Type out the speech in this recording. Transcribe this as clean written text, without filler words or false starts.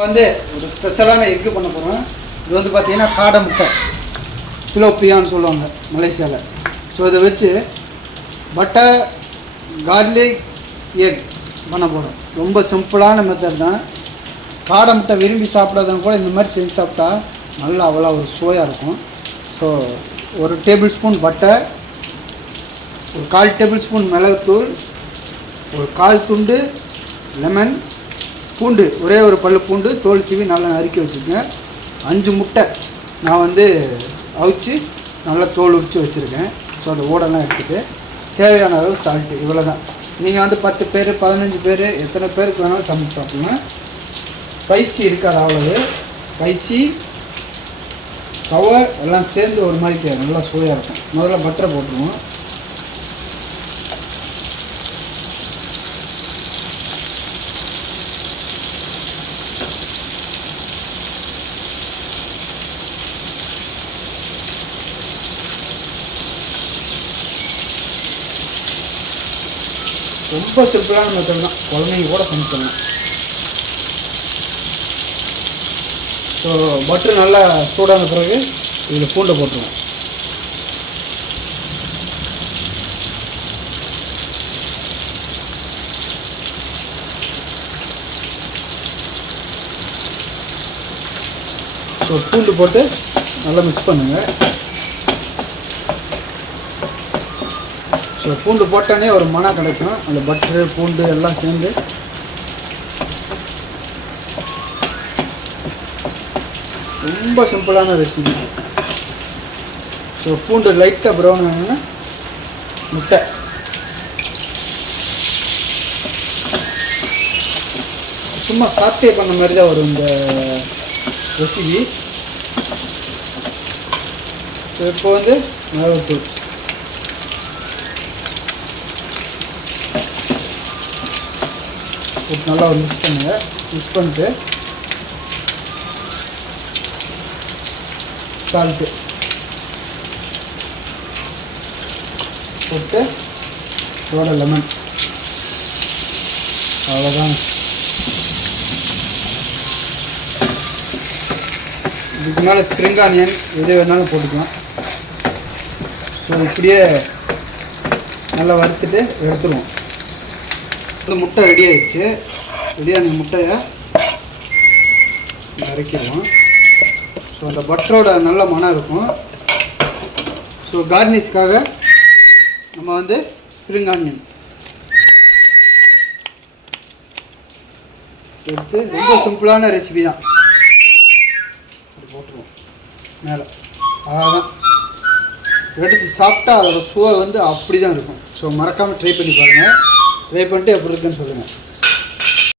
வந்து ஒரு ஸ்பெஷலான எக்கு பண்ண போகிறோம். இது வந்து பார்த்தீங்கன்னா காடை முட்டை பிலோப்பியான்னு சொல்லுவாங்க மலேசியாவில். ஸோ இதை வச்சு பட்டர் கார்லிக் எக் பண்ண போகிறோம். ரொம்ப சிம்பிளான மெத்தட் தான். காடை முட்டை விரும்பி சாப்பிடாதவங்க கூட இந்த மாதிரி செஞ்சு சாப்பிட்டா நல்லா அவ்வளோ ஒரு சுவையாக இருக்கும். ஸோ ஒரு டேபிள் ஸ்பூன் பட்டர், ஒரு 1/4 டேபிள் ஸ்பூன் மிளகுத்தூள், ஒரு 1/4 துண்டு லெமன், பூண்டு ஒரே ஒரு பல்லு பூண்டு தோல் சீவி நல்லா நறுக்கி வச்சுருக்கேன். 5 முட்டை நான் வந்து அவிச்சு நல்லா தோல் உரித்து வச்சுருக்கேன். ஸோ அந்த ஓடெல்லாம் எடுத்துகிட்டு தேவையான அளவு சால்ட்டு, இவ்வளோ தான். நீங்கள் வந்து 10 பேர் 15 பேர் எத்தனை பேருக்கு வேணாலும் சமைச்சு சாப்பிடுங்க. ஸ்பைசி இருக்காது அவ்வளவு. ஸ்பைசி சவர் எல்லாம் சேர்ந்து ஒரு மாதிரி நல்லா சுவையாக இருக்கும். முதல்ல பட்டரை போட்டுருவோம். ரொம்ப சிம்பிளான மெத்தட் தான், குழந்தைங்க கூட சமைச்சிடலாம். ஸோ பட்டர் நல்லா சூடான பிறகு இதில் பூண்டை போட்டுருவோம். ஸோ பூண்டு போட்டு நல்லா மிக்ஸ் பண்ணுங்கள். ஸோ பூண்டு போட்டானே ஒரு மனம் கிடைக்கும். அந்த பட்டரு பூண்டு எல்லாம் சேர்ந்து ரொம்ப சிம்பிளான ரெசிபி. ஸோ பூண்டு லைட்டாக ப்ரௌன் ஆகணும்னா முட்டை, சும்மா சாப்பிட்டே பண்ண மாதிரி தான் வரும் இந்த ரெசிபி. ஸோ இப்போ வந்து மிளகுத்தூள் நல்லா ஒரு மிக்ஸ் பண்ணுங்க. மிக்ஸ் பண்ணிட்டு சால்ட்டு போட்டு இதோட லெமன், அவ்வளோதான். இதுக்கு மேலே ஸ்ப்ரிங் ஆனியன் எது வேணாலும் போட்டுக்கலாம். ஸோ இப்படியே நல்லா வறுத்துட்டு எடுத்துருவோம். இந்த முட்டை ரெடி ஆகிடுச்சு. ரெடியான முட்டையை அரைக்கிடுவோம். ஸோ அந்த பட்டரோட நல்ல மனம் இருக்கும். ஸோ கார்னிஷ்காக நம்ம வந்து ஸ்ப்ரிங் ஆனியன் எடுத்து, ரொம்ப சிம்பிளான ரெசிபி தான், போட்டுருவோம் மேலே. அவ்வளோதான். எடுத்து சாப்பிட்டா அதோட சுவை வந்து அப்படி தான் இருக்கும். ஸோ மறக்காமல் ட்ரை பண்ணி பாருங்கள். ட்ரை பண்ணிட்டு எப்படி இருக்குன்னு சொல்லுங்கள்.